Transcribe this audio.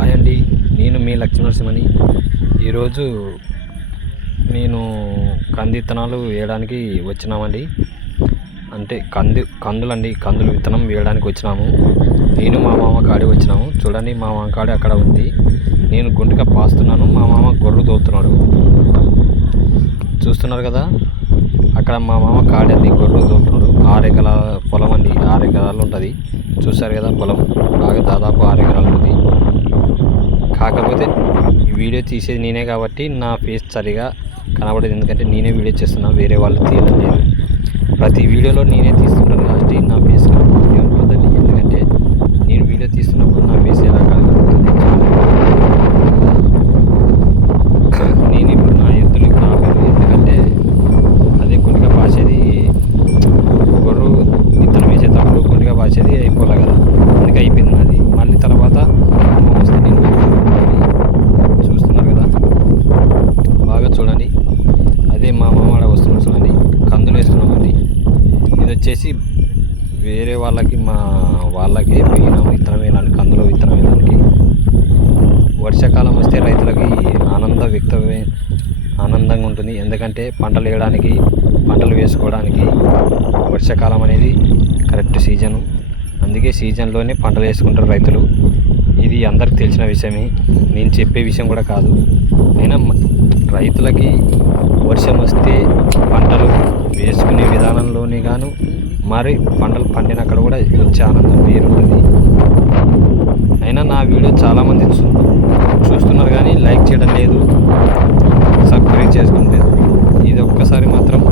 Hi అండి, నేను మీ లక్ష్మీనరసింహని. ఈరోజు నేను కంది విత్తనాలు వేయడానికి వచ్చినామండి. అంటే కందులండి, కందులు విత్తనం వేయడానికి వచ్చినాము. నేను మా మామ కాడి వచ్చినాము. చూడండి, మా మామ కాడి అక్కడ ఉంది. నేను గుంటిక పాస్తున్నాను, మా మామ గొర్రెలు తోలుతున్నాడు. చూస్తున్నారు కదా, అక్కడ మా మామ కాడి అండి, గొర్రెలు తోలుతున్నాడు. 6 ఎకరాల పొలం అండి, 6 ఎకరాలు ఉంటుంది. చూస్తారు కదా, పొలం బాగా దాదాపు 6 ఎకరాలు ఉంది. కాకపోతే ఈ వీడియో తీసేది నేనే కాబట్టి నా ఫేస్ సరిగా కనబడదు, ఎందుకంటే నేనే వీడియో చేస్తున్నా, వేరే వాళ్ళు తీయడం లేదు. ప్రతి వీడియోలో నేనే తీస్తుంటాను కాబట్టి నా ఫేస్ కనబడుతుంది. ఎందుకంటే నేను వీడియో తీస్తున్నప్పుడు నా ఫేస్ ఎలా కనబడుతుంది. నేను ఇప్పుడు నా ఎత్తులు ఇక్కడ ఆపాను, ఎందుకంటే అదే గుంటిగా పాసేది, గొర్రు విత్తనం వేసేటప్పుడు గుంటిగా పాసేది అయిపోలే కదా, అందుకే అయిపోయింది అది. మళ్ళీ తర్వాత వస్తే నేను చూస్తున్నారు కదా, బాగా చూడండి. అదే మా మామ వస్తున్నారు చూడండి, కందులు వేస్తున్నామండి. ఇది వచ్చేసి వేరే వాళ్ళకి, మా వాళ్ళకి పోయినాము విత్తనం వేయడానికి, కందులో విత్తనం వేయడానికి. వర్షాకాలం వస్తే రైతులకి ఆనందంగా ఉంటుంది. ఎందుకంటే పంటలు వేయడానికి, పంటలు వేసుకోవడానికి వర్షాకాలం అనేది కరెక్ట్ సీజను. అందుకే సీజన్లోనే పంటలు వేసుకుంటారు రైతులు. ఇది అందరికి తెలిసిన విషయమే, నేను చెప్పే విషయం కూడా కాదు. అయినా రైతులకి వర్షం వస్తే పంటలు వేసుకునే విధానంలోనే గాను, మరి పంటలు పండినక్కడ కూడా వచ్చే ఆనందం వేరుంటుంది. అయినా నా వీడియో చాలామంది చూస్తున్నారు కానీ లైక్ చేయడం లేదు, సబ్స్క్రైబ్ చేసుకోవడం లేదు. ఇది ఒక్కసారి మాత్రం